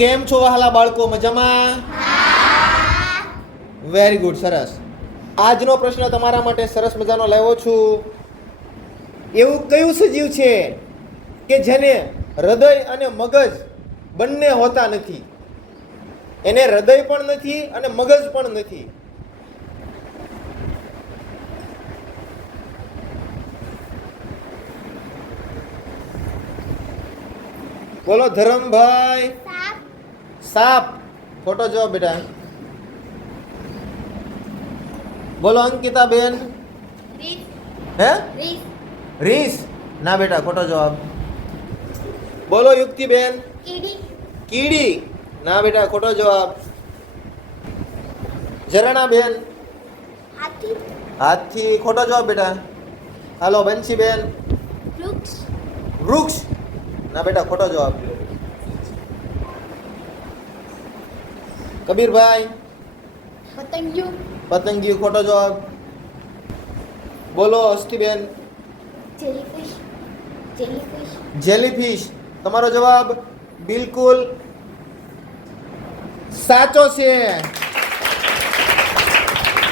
કેમ છો વહાલા બાળકો, મજામાં? વેરી ગુડ, સરસ. આજનો પ્રશ્ન તમારા માટે સરસ મજાનો લાવ્યો છું. એવું કયું સજીવ છે કે જેને હૃદય અને મગજ બંને હોતા નથી? એને હૃદય પણ નથી અને મગજ પણ નથી. બોલો ધરમભાઈ. સાપ. ખોટો જવાબ બેટા. બોલો અંકિતા બેન. હે? રીસ. ના બેટા, ખોટો જવાબ. બોલો યુક્તિ બેન. કીડી. ના બેટા, ખોટો જવાબ. ઝરણા બેન. હાથી. ખોટો જવાબ બેટા. હાલો બંસી બેન. વૃક્ષ. ના બેટા, ખોટો જવાબ. કબીરભાઈ. પતંગિયું. ખોટો જવાબ. બોલો હસ્તીબેન. જેલીફિશ. તમારો જવાબ બિલકુલ સાચો છે.